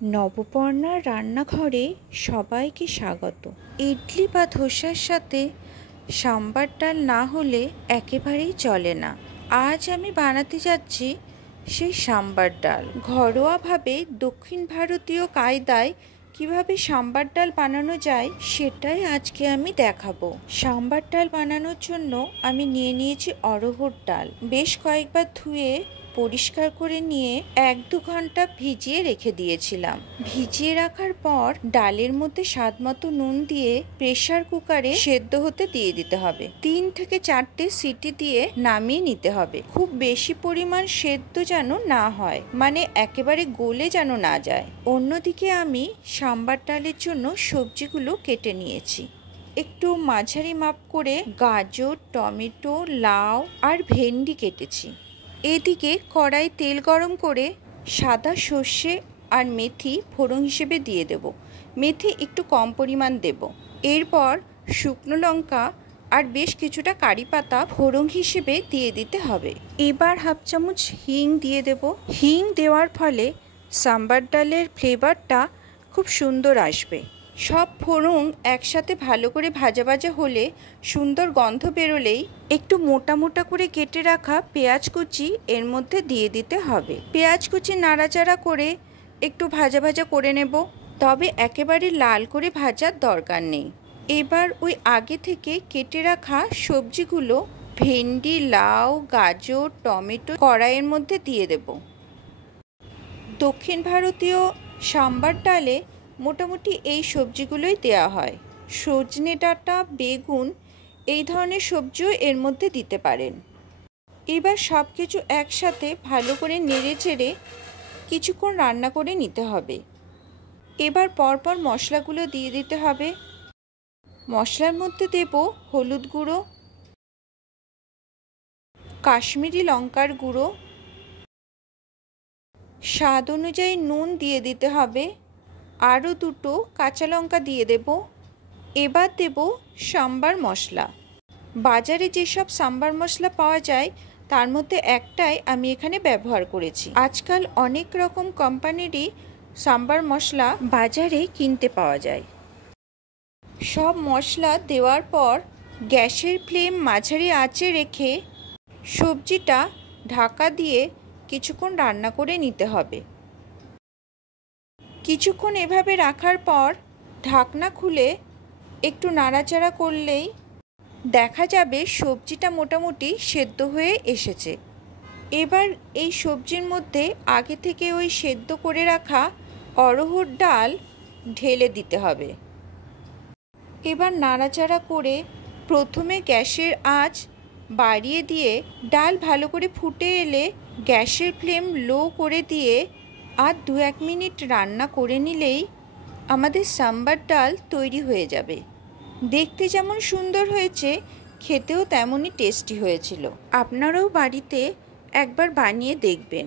নবপর্ণার রান্নাঘরে সবাইকে স্বাগত। ইডলি বা ধোসার সাথে সাম্বার ডাল না হলে একেবারেই চলে না। আজ আমি বানাতে যাচ্ছি সেই সাম্বার ডাল। ঘরোয়াভাবে দক্ষিণ ভারতীয় কায়দায় কিভাবে সাম্বার ডাল বানানো যায় সেটাই আজকে আমি দেখাবো। সাম্বার ডাল বানানোর জন্য আমি নিয়ে নিয়েছি অড়হর ডাল। বেশ কয়েকবার ধুয়ে পরিষ্কার করে নিয়ে 1-2 ঘন্টা ভিজিয়ে রেখে দিয়েছিলাম। ভিজিয়ে রাখার পর ডালের মধ্যে স্বাদমতো নুন দিয়ে প্রেসার কুকারে সেদ্ধ হতে দিয়ে দিতে হবে। 3 থেকে 4টে সিটি দিয়ে নামিয়ে নিতে হবে। খুব বেশি পরিমাণ সেদ্ধ যেন না হয়, মানে একেবারে গলে যেন না যায়। অন্যদিকে আমি সাম্বার ডালের জন্য সবজিগুলো কেটে নিয়েছি। একটু মাঝারি মাপ করে গাজর, টমেটো, লাউ আর ভেন্ডি কেটেছি। এদিকে কড়াই তেল গরম করে সাদা সর্ষে আর মেথি ফোড়ন হিসেবে দিয়ে দেব। মেথি একটু কম পরিমাণ দেব। এরপর শুকনো লঙ্কা আর বেশ কিছুটা কারি পাতা ফোড়ন হিসেবে দিয়ে দিতে হবে। এবার 1/2 চামচ হিং দিয়ে দেব। হিং দেওয়ার ফলে সাম্বার ডালের ফ্লেভারটা খুব সুন্দর আসবে। সব ফোড়ন একসাথে ভালো করে ভাজা ভাজা হলে সুন্দর গন্ধ বেরোলেই একটু মোটা মোটা করে কেটে রাখা পেঁয়াজ কুচি এর মধ্যে দিয়ে দিতে হবে। পেঁয়াজ কুচি নাড়াচাড়া করে একটু ভাজা ভাজা করে নেব, তবে একেবারে লাল করে ভাজার দরকার নেই। এবার ওই আগে থেকে কেটে রাখা সবজিগুলো ভেন্ডি, লাউ, গাজর, টমেটো কড়াইয়ের মধ্যে দিয়ে দেব। দক্ষিণ ভারতীয় সাম্বার ডালে মোটামুটি এই সবজিগুলোই দেওয়া হয়। সজনে ডাঁটা, বেগুন এই ধরনের সবজিও এর মধ্যে দিতে পারেন। এবার সব কিছু একসাথে ভালো করে নেড়ে চেড়ে কিছুক্ষণ রান্না করে নিতে হবে। এবার পরপর মশলাগুলো দিয়ে দিতে হবে। মশলার মধ্যে দেব হলুদ গুঁড়ো, কাশ্মীরি লঙ্কার গুঁড়ো, স্বাদ অনুযায়ী নুন দিয়ে দিতে হবে, আরও 2টো কাঁচা লঙ্কা দিয়ে দেব। এবার দেব সাম্বার মশলা। বাজারে যেসব সাম্বার মশলা পাওয়া যায় তার মধ্যে একটাই আমি এখানে ব্যবহার করেছি। আজকাল অনেক রকম কোম্পানিরই সাম্বার মশলা বাজারে কিনতে পাওয়া যায়। সব মশলা দেওয়ার পর গ্যাসের ফ্লেম মাঝারি আঁচে রেখে সবজিটা ঢাকা দিয়ে কিছুক্ষণ রান্না করে নিতে হবে। কিছুক্ষণ এভাবে রাখার পর ঢাকনা খুলে একটু নাড়াচাড়া করলেই দেখা যাবে সবজিটা মোটামুটি সেদ্ধ হয়ে এসেছে। এবার এই সবজির মধ্যে আগে থেকে ওই সেদ্ধ করে রাখা অড়হর ডাল ঢেলে দিতে হবে। এবার নাড়াচাড়া করে প্রথমে গ্যাসের আঁচ বাড়িয়ে দিয়ে ডাল ভালো করে ফুটে এলে গ্যাসের ফ্লেম লো করে দিয়ে আর 2-1 মিনিট রান্না করে নিলেই আমাদের সাম্বার ডাল তৈরি হয়ে যাবে। দেখতে যেমন সুন্দর হয়েছে, খেতেও তেমনই টেস্টি হয়েছিল। আপনারাও বাড়িতে একবার বানিয়ে দেখবেন।